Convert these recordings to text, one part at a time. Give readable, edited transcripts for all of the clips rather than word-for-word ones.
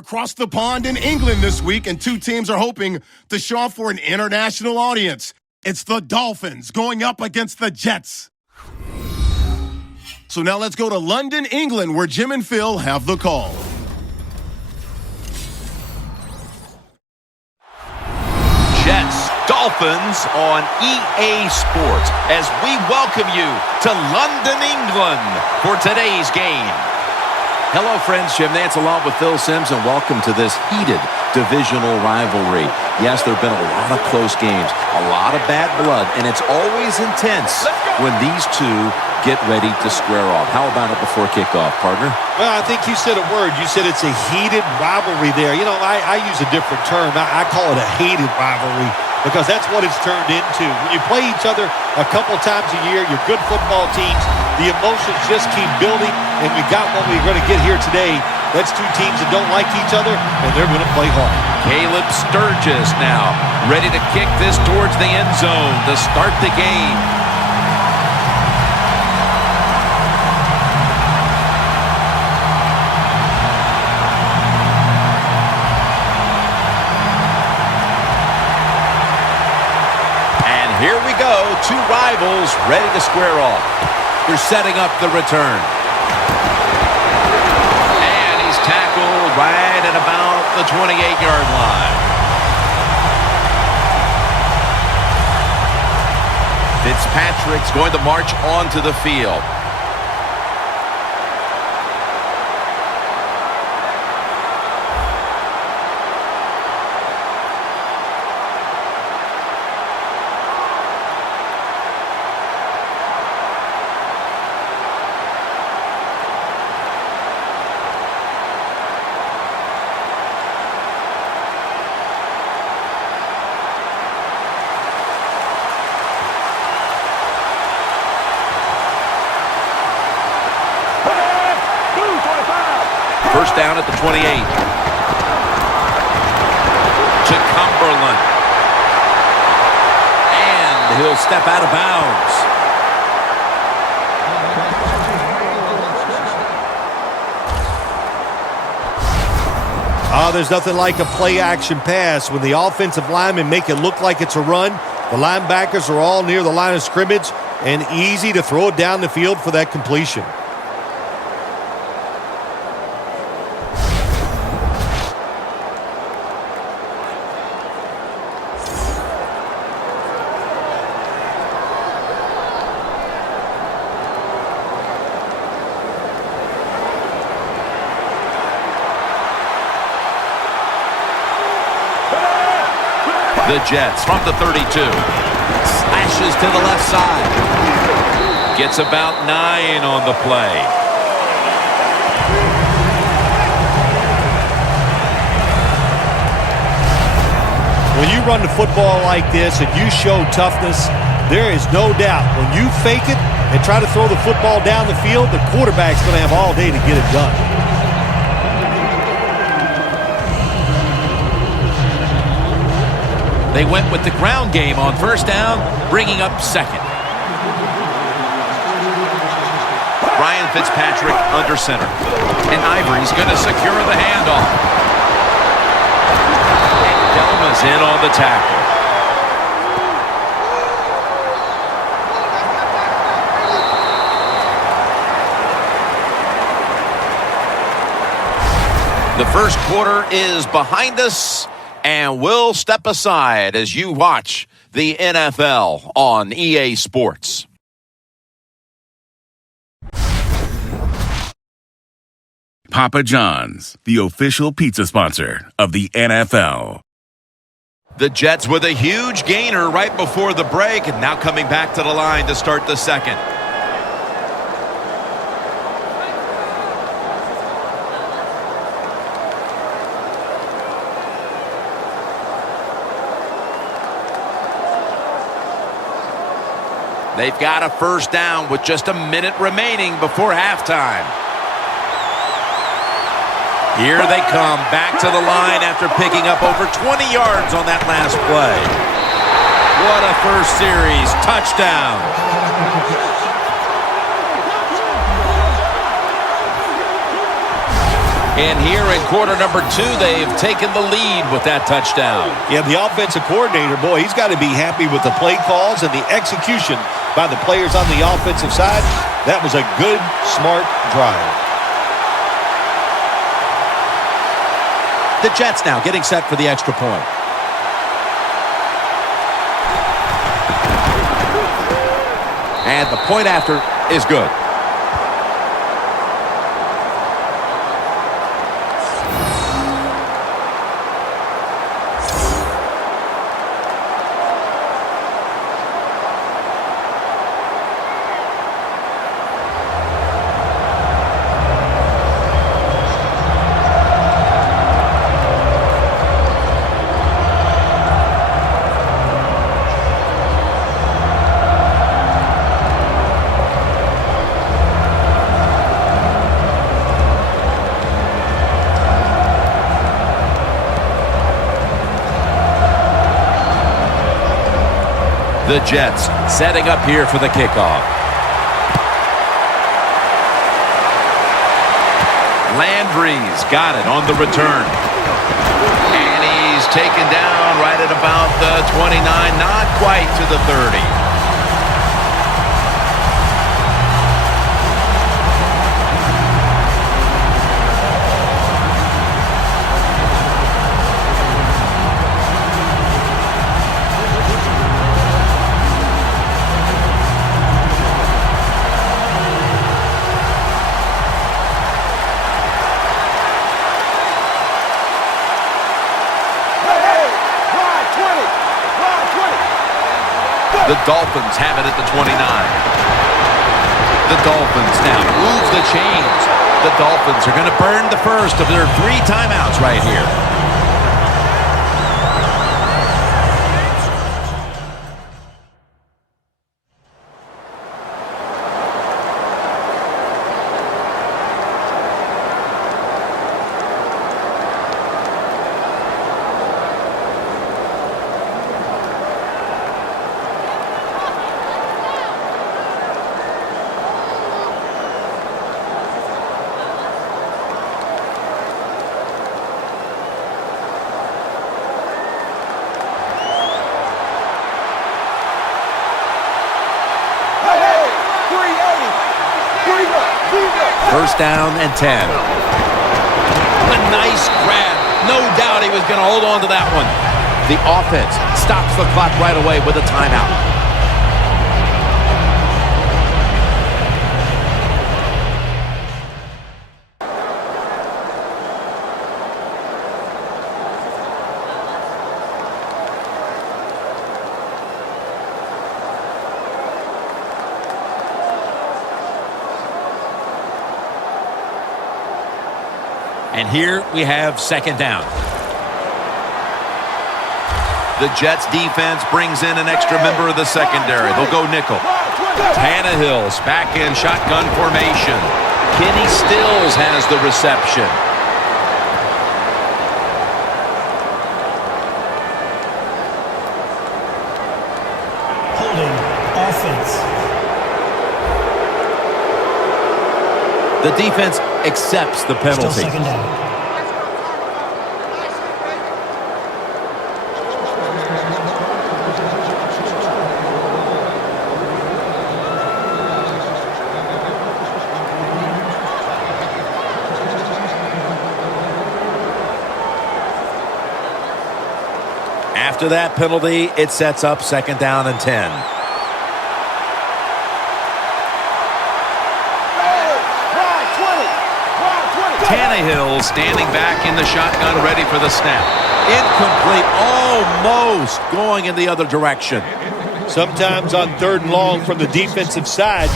across the pond in England this week, and two teams are hoping to show off for an international audience. It's the Dolphins going up against the Jets. So now let's go to London, England, where Jim and Phil have the call. Jets, Dolphins on EA Sports as we welcome you to London, England for today's game. Hello, friends. Jim Nantz along with Phil Simms, and welcome to this heated divisional rivalry. Yes, there have been a lot of close games, a lot of bad blood, and it's always intense when these two get ready to square off. How about it before kickoff, partner? Well, I think you said a word. You said it's a heated rivalry there. You know, I use a different term. I call it a hated rivalry because that's what it's turned into. When you play each other a couple times a year, you're good football teams, the emotions just keep building, and we got what we're going to get here today. That's two teams that don't like each other, and they're going to play hard. Caleb Sturgis now ready to kick this towards the end zone to start the game. Here we go, two rivals ready to square off. They're setting up the return. And he's tackled right at about the 28-yard line. Fitzpatrick's going to march onto the field. First down at the 28. To Cumberland. And he'll step out of bounds. There's nothing like a play-action pass. When the offensive linemen make it look like it's a run, the linebackers are all near the line of scrimmage and easy to throw it down the field for that completion. The Jets from the 32. Slashes to the left side. Gets about 9 on the play. When you run the football like this and you show toughness, there is no doubt when you fake it and try to throw the football down the field, the quarterback's going to have all day to get it done. They went with the ground game on first down, bringing up second. Ryan Fitzpatrick under center. And Ivory's going to secure the handoff. And Delma's in on the tackle. The first quarter is behind us, and we'll step aside as you watch the NFL on EA Sports. Papa John's, the official pizza sponsor of the NFL. The Jets with a huge gainer right before the break, and now coming back to the line to start the second. They've got a first down with just a minute remaining before halftime. Here they come back to the line after picking up over 20 yards on that last play. What a first series touchdown. And here in quarter number 2, they've taken the lead with that touchdown. Yeah, the offensive coordinator, boy, he's got to be happy with the play calls and the execution by the players on the offensive side. That was a good, smart drive. The Jets now getting set for the extra point. And the point after is good. The Jets setting up here for the kickoff. Landry's got it on the return. And he's taken down right at about the 29, not quite to the 30. The Dolphins have it at the 29. The Dolphins now move the chains. The Dolphins are going to burn the first of their 3 timeouts right here. First down and 10. A nice grab. No doubt he was going to hold on to that one. The offense stops the clock right away with a timeout. And here we have second down. The Jets defense brings in an extra member of the secondary. They'll go nickel. Tannehill's back in shotgun formation. Kenny Stills has the reception. Holding offense. The defense accepts the penalty. Still second down. After that penalty, it sets up second down and 10. Tannehill standing back in the shotgun, ready for the snap. Incomplete, almost going in the other direction. Sometimes on 3rd and long from the defensive side,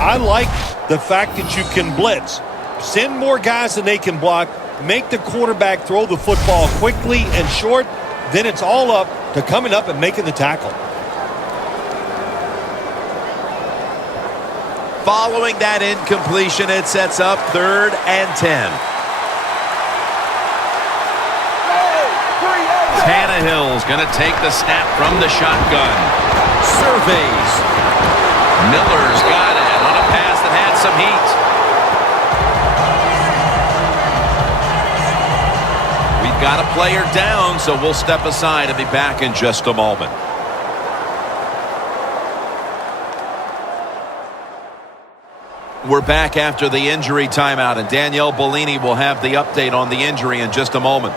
I like the fact that you can blitz. Send more guys than they can block. Make the quarterback throw the football quickly and short. Then it's all up to coming up and making the tackle. Following that incompletion, it sets up 3rd and 10. Tannehill's going to take the snap from the shotgun. Surveys. Miller's got it on a pass that had some heat. got a player down, so we'll step aside and be back in just a moment. We're back after the injury timeout, and Danielle Bellini will have the update on the injury in just a moment.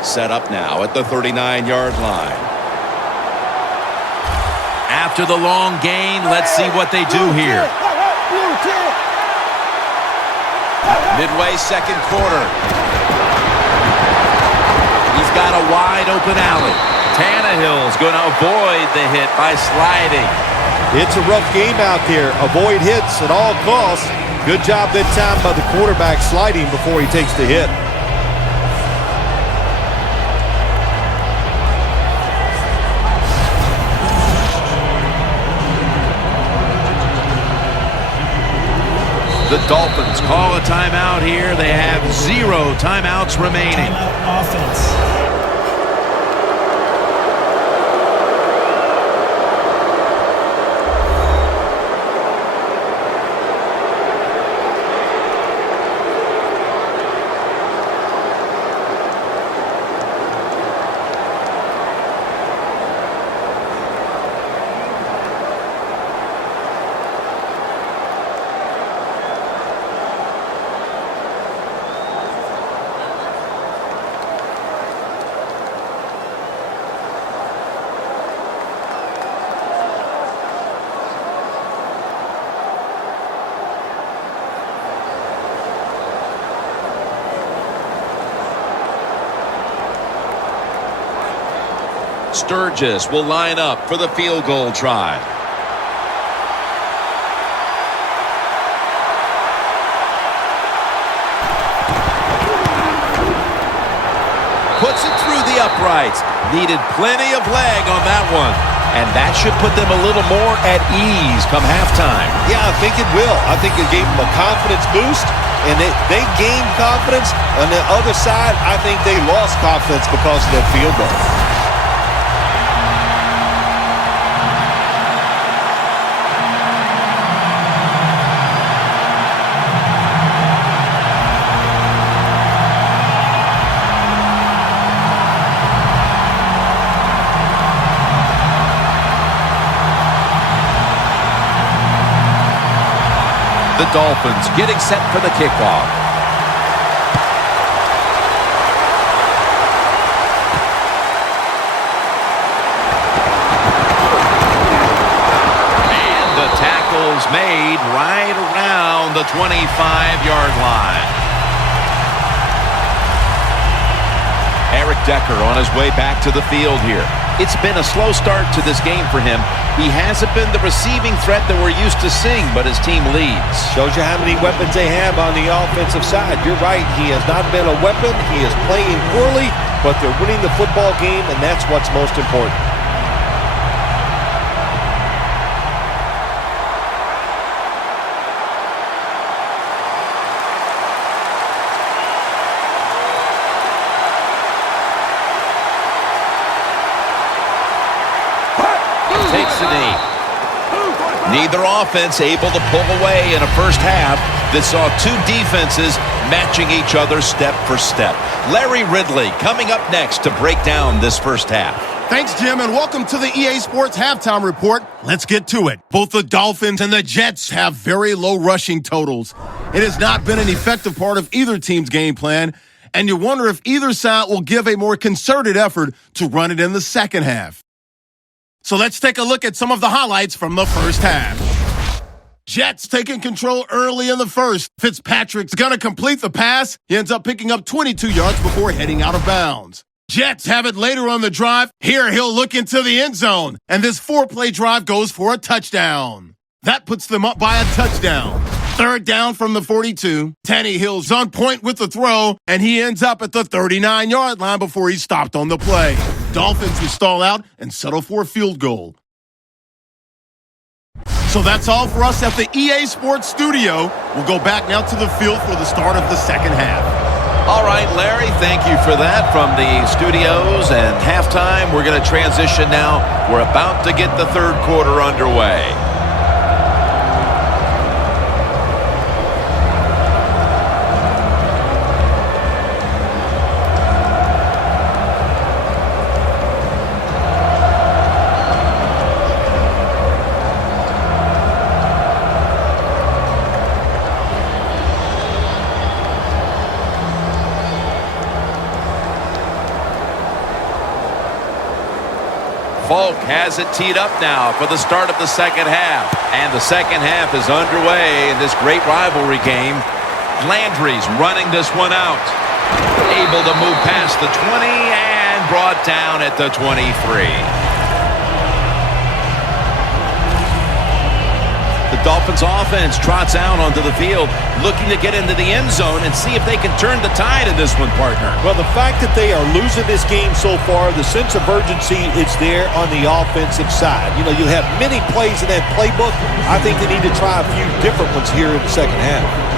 Set up now at the 39-yard line. After the long gain, let's see what they do here. Midway second quarter. He's got a wide open alley. Tannehill's going to avoid the hit by sliding. It's a rough game out there. Avoid hits at all costs. Good job that time by the quarterback sliding before he takes the hit. The Dolphins call a timeout here. They have 0 timeouts remaining. Timeout offense. Sturgis will line up for the field goal try. Puts it through the uprights. Needed plenty of leg on that one. And that should put them a little more at ease come halftime. Yeah, I think it will. I think it gave them a confidence boost, and they gained confidence. On the other side, I think they lost confidence because of that field goal. The Dolphins getting set for the kickoff. And the tackle's made right around the 25-yard line. Eric Decker on his way back to the field here. It's been a slow start to this game for him. He hasn't been the receiving threat that we're used to seeing, but his team leads. Shows you how many weapons they have on the offensive side. You're right. He has not been a weapon. He is playing poorly, but they're winning the football game, and that's what's most important. Takes the knee. Neither offense able to pull away in a first half that saw two defenses matching each other step for step. Larry Ridley coming up next to break down this first half. Thanks, Jim, and welcome to the EA Sports Halftime Report. Let's get to it. Both the Dolphins and the Jets have very low rushing totals. It has not been an effective part of either team's game plan, and you wonder if either side will give a more concerted effort to run it in the second half. So let's take a look at some of the highlights from the first half. Jets taking control early in the first. Fitzpatrick's going to complete the pass. He ends up picking up 22 yards before heading out of bounds. Jets have it later on the drive. Here he'll look into the end zone. And this 4-play drive goes for a touchdown. That puts them up by a touchdown. Third down from the 42. Tannehill's on point with the throw, and he ends up at the 39-yard line before he's stopped on the play. Dolphins will stall out and settle for a field goal. So that's all for us at the EA Sports Studio. We'll go back now to the field for the start of the second half. All right, Larry, thank you for that from the studios and halftime. We're going to transition now. We're about to get the third quarter underway. Falk has it teed up now for the start of the second half. And the second half is underway in this great rivalry game. Landry's running this one out. Able to move past the 20 and brought down at the 23. The Dolphins offense trots out onto the field, looking to get into the end zone and see if they can turn the tide in this one, partner. Well, the fact that they are losing this game so far, the sense of urgency is there on the offensive side. You know, you have many plays in that playbook. I think they need to try a few different ones here in the second half.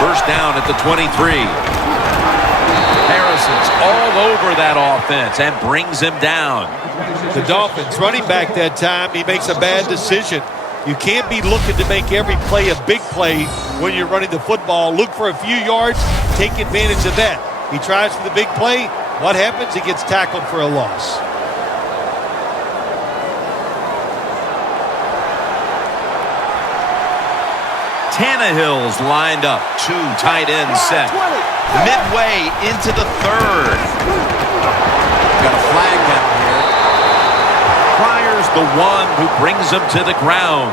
First down at the 23. Harrison's all over that offense and brings him down. The Dolphins running back that time, he makes a bad decision. You can't be looking to make every play a big play when you're running the football. Look for a few yards, take advantage of that. He tries for the big play. What happens? He gets tackled for a loss. Tannehill's lined up. Two tight ends set. Midway into the third. Got a flag down here. Pryor's the one who brings him to the ground.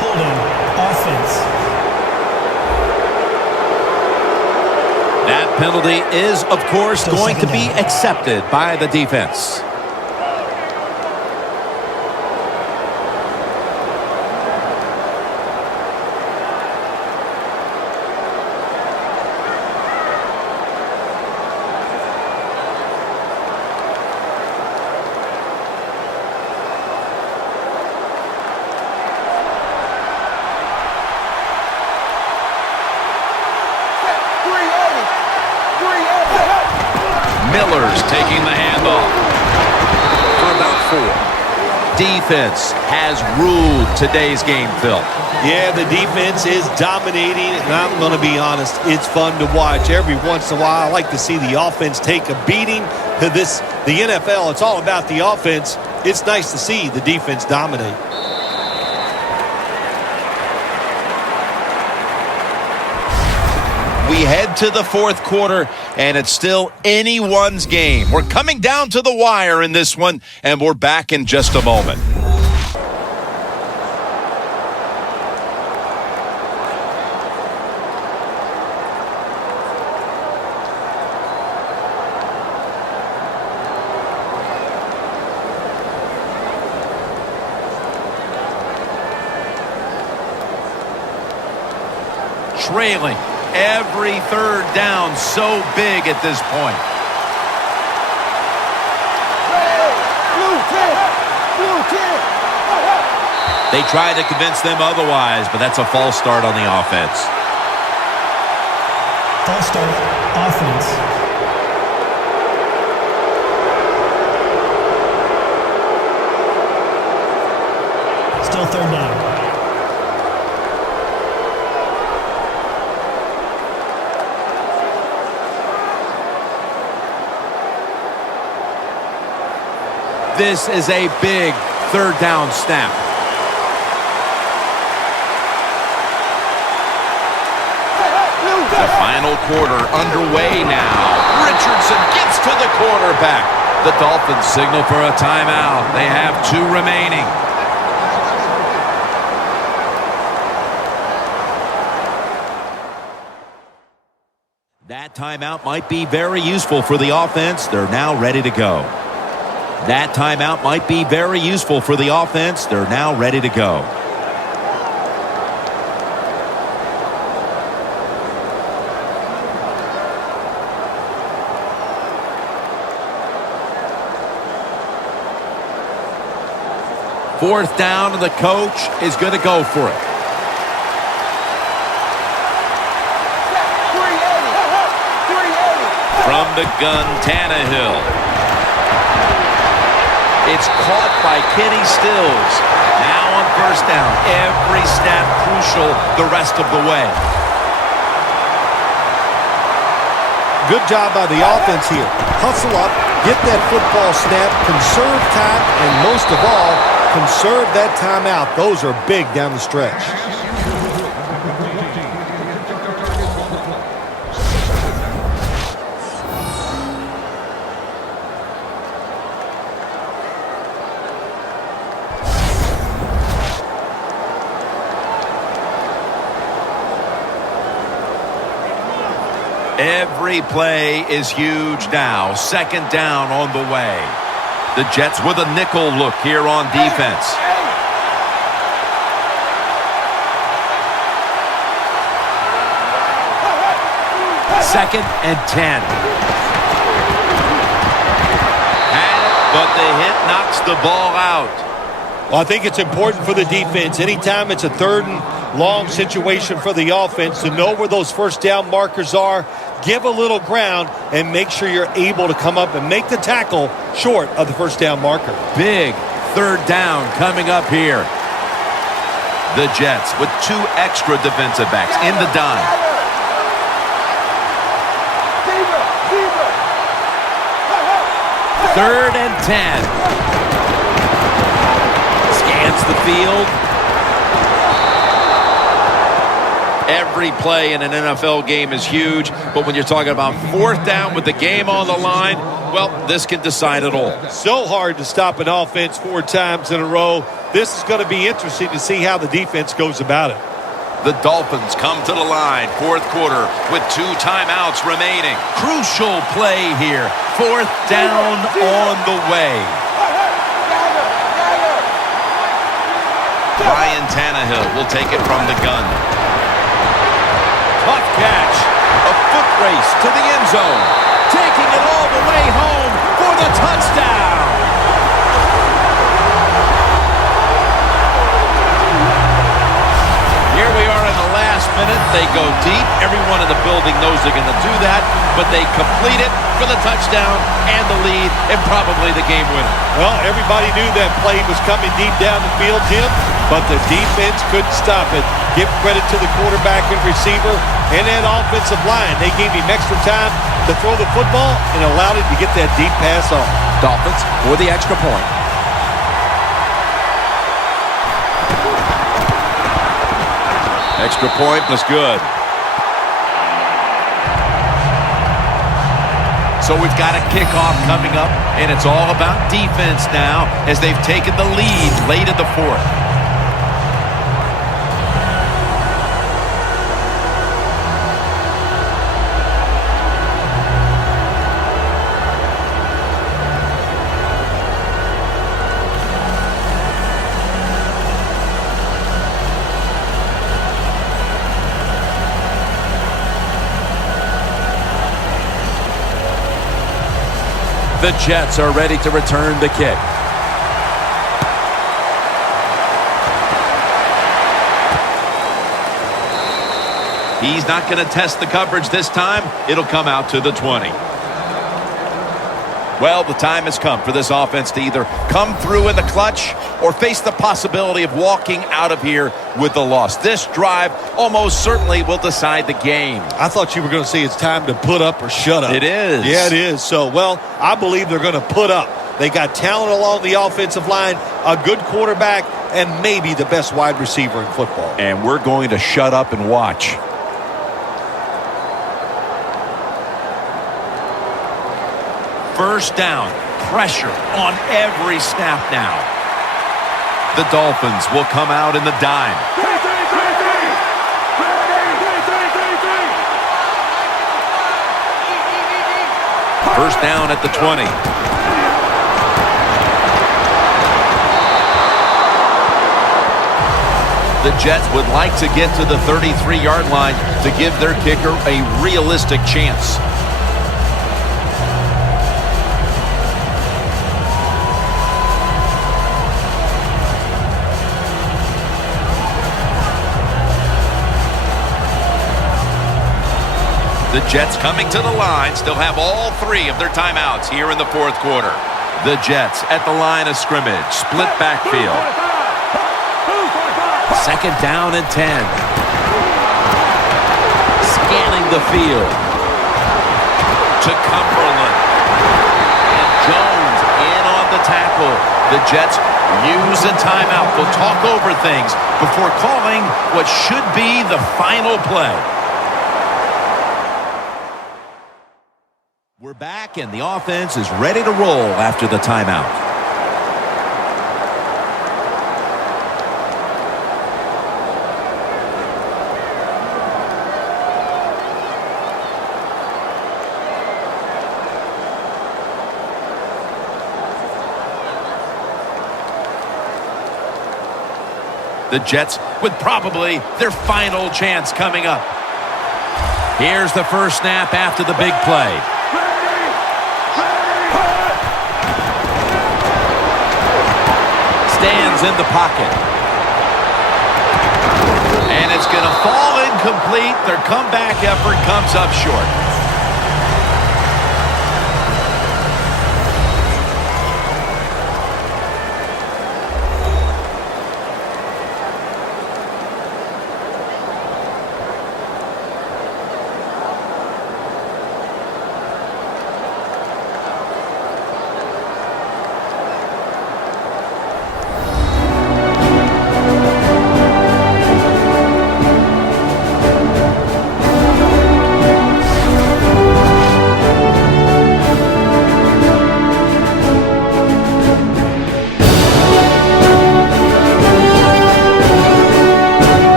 Holding offense. That penalty is, of course, going to be accepted by the defense. Miller's taking the handoff for about 4. Defense has ruled today's game, Phil. Yeah, the defense is dominating, and I'm going to be honest, it's fun to watch. Every once in a while, I like to see the offense take a beating. The NFL, it's all about the offense. It's nice to see the defense dominate. We head to the fourth quarter, and it's still anyone's game. We're coming down to the wire in this one, and we're back in just a moment. Trailing. Every third down so big at this point. They tried to convince them otherwise, but that's a false start on the offense. False start, offense. Still third down. This is a big third down snap. The final quarter underway now. Richardson gets to the quarterback. The Dolphins signal for a timeout. They have 2 remaining. That timeout might be very useful for the offense. They're now ready to go. That timeout might be very useful for the offense. They're now ready to go. Fourth down, and the coach is going to go for it. From the gun, Tannehill. It's caught by Kenny Stills. Now on first down. Every snap crucial the rest of the way. Good job by the offense here. Hustle up, get that football snap, conserve time, and most of all, conserve that timeout. Those are big down the stretch. Every play is huge now. Second down on the way. The Jets with a nickel look here on defense. Second and 10. But the hit knocks the ball out. Well, I think it's important for the defense. Anytime it's a third and long situation for the offense to know where those first down markers are, give a little ground, and make sure you're able to come up and make the tackle short of the first down marker. Big third down coming up here. The Jets with 2 extra defensive backs in the dime. Third and 10. Scans the field. Every play in an NFL game is huge, but when you're talking about fourth down with the game on the line, well, this can decide it all. So hard to stop an offense 4 times in a row. This is going to be interesting to see how the defense goes about it. The Dolphins come to the line, fourth quarter, with 2 timeouts remaining. Crucial play here. Fourth down on the way. Ryan Tannehill will take it from the gun. Tough catch. A foot race to the end zone. Taking it all the way home for the touchdown. Here we are in the last minute. They go deep. Everyone in the building knows they're going to do that, but they complete it for the touchdown and the lead and probably the game winner. Well, everybody knew that play was coming deep down the field, Jim, but the defense couldn't stop it. Give credit to the quarterback and receiver and that offensive line. They gave him extra time to throw the football and allowed him to get that deep pass off. Dolphins for the extra point. Extra point was good. So we've got a kickoff coming up, and it's all about defense now as they've taken the lead late in the fourth. The Jets are ready to return the kick. He's not going to test the coverage this time. It'll come out to the 20. Well, the time has come for this offense to either come through in the clutch or face the possibility of walking out of here with the loss. This drive almost certainly will decide the game. I thought you were going to say it's time to put up or shut up. It is. Yeah, it is. So, well, I believe they're going to put up. They got talent along the offensive line, a good quarterback, and maybe the best wide receiver in football. And we're going to shut up and watch. First down. Pressure on every snap now. The Dolphins will come out in the dime. First down at the 20. The Jets would like to get to the 33-yard line to give their kicker a realistic chance. The Jets coming to the line still have all three of their timeouts here in the fourth quarter. The Jets at the line of scrimmage, split backfield. Second down and 10. Scanning the field. To Cumberland. And Jones in on the tackle. The Jets use a timeout. They'll talk over things before calling what should be the final play. We're back, and the offense is ready to roll after the timeout. The Jets with probably their final chance coming up. Here's the first snap after the big play. Stands in the pocket. And it's going to fall incomplete. Their comeback effort comes up short.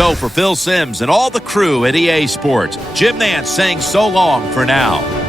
So for Phil Simms and all the crew at EA Sports, Jim Nantz saying so long for now.